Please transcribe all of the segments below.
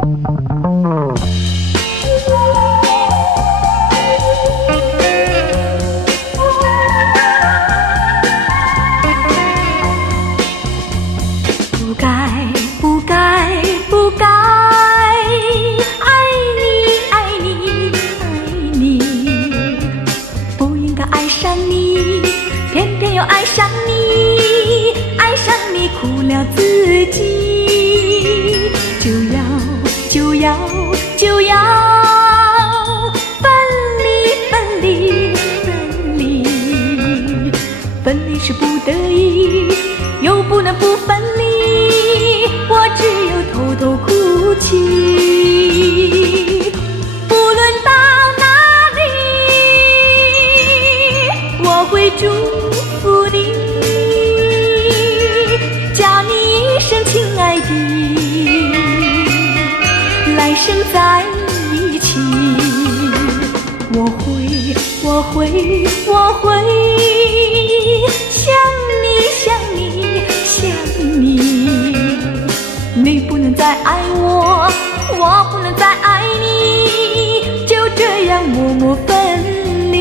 不该，不该，不该爱你，爱你，爱你，不应该爱上你，偏偏又爱上你，爱上你苦了自己，就要分离，分离，分离，分离是不得已，又不能不分离，我只有偷偷哭泣。不论到哪里，我会祝福你，叫你一声亲爱的，来生在一起。我会想你，想你，想你。你不能再爱我，我不能再爱你，就这样默默分离。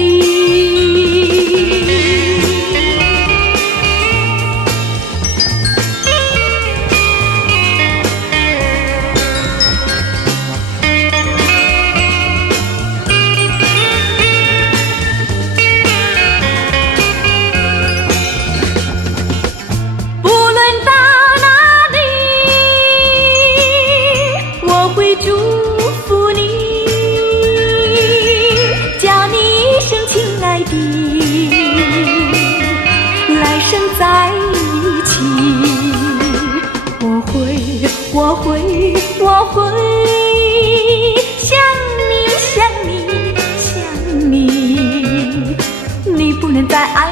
祝福你，叫你一声亲爱的，来生在一起。我会想你，想你，想你。你不能再爱